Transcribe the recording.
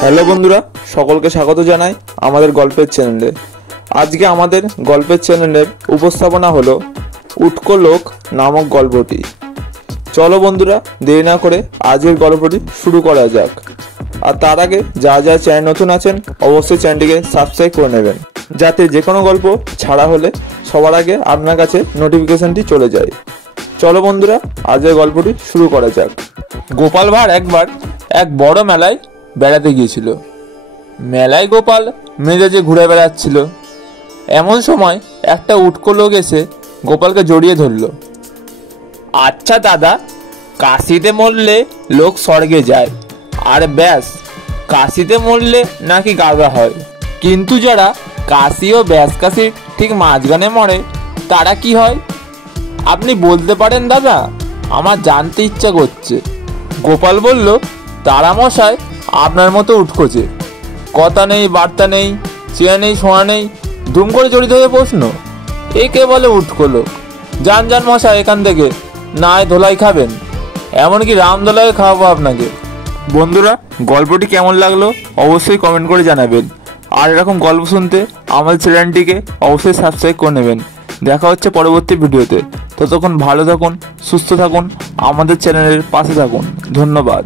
Hello বন্ধুরা, সকলকে স্বাগত জানাই আমাদের গল্পের চ্যানেলে। আজকে আমাদের গল্পের চ্যানেলের উপস্থাপনা হলো উটকো লোক নামক গল্পটি। চলো বন্ধুরা, দেরি না করে আজকের গল্পটি শুরু করা যাক। আর তার আগে যা চ্যানেল নতুন আছেন অবশ্যই চ্যানেলটিকে সাবস্ক্রাইব করে নেবেন, যাতে যে কোনো গল্প ছাড়া হলে সবার আগে আপনার কাছে নোটিফিকেশনটি চলে যায়। চলো বন্ধুরা, আজকের গল্পটি শুরু করা যাক। গোপাল ভাঁড় একবার এক বড় মেলায় বেড়াতে গিয়েছিল। মেলায় গোপাল মেজাজে ঘুরে বেড়াচ্ছিল। এমন সময় একটা উটকো লোক এসে গোপালকে জড়িয়ে ধরল। আচ্ছা দাদা, কাশিতে মরলে লোক স্বর্গে যায়, আর ব্যাস কাশিতে মরলে নাকি গাগা হয়, কিন্তু যারা কাশি ও ব্যাস কাশির ঠিক মাঝখানে মরে তারা কি হয়? আপনি বলতে পারেন দাদা, আমার জানতে ইচ্ছা করছে। গোপাল বলল, তারা মশাই আপনার মতো উটকোছে, কথা নেই বার্তা নেই, চেয়ে নেই শোয়া নেই, ধুম করে জড়িত হয়ে প্রশ্ন। একে বলে উটকো লোক। যান মশাই এখান থেকে, না ধোলাই খাবেন, এমনকি রাম ধোলাই খাওয়াবো আপনাকে। বন্ধুরা, গল্পটি কেমন লাগলো অবশ্যই কমেন্ট করে জানাবেন। আর এরকম গল্প শুনতে আমাদের চ্যানেলটিকে অবশ্যই সাবস্ক্রাইব করে নেবেন। দেখা হচ্ছে পরবর্তী ভিডিওতে। ততক্ষণ ভালো থাকুন, সুস্থ থাকুন, আমাদের চ্যানেলের পাশে থাকুন। ধন্যবাদ।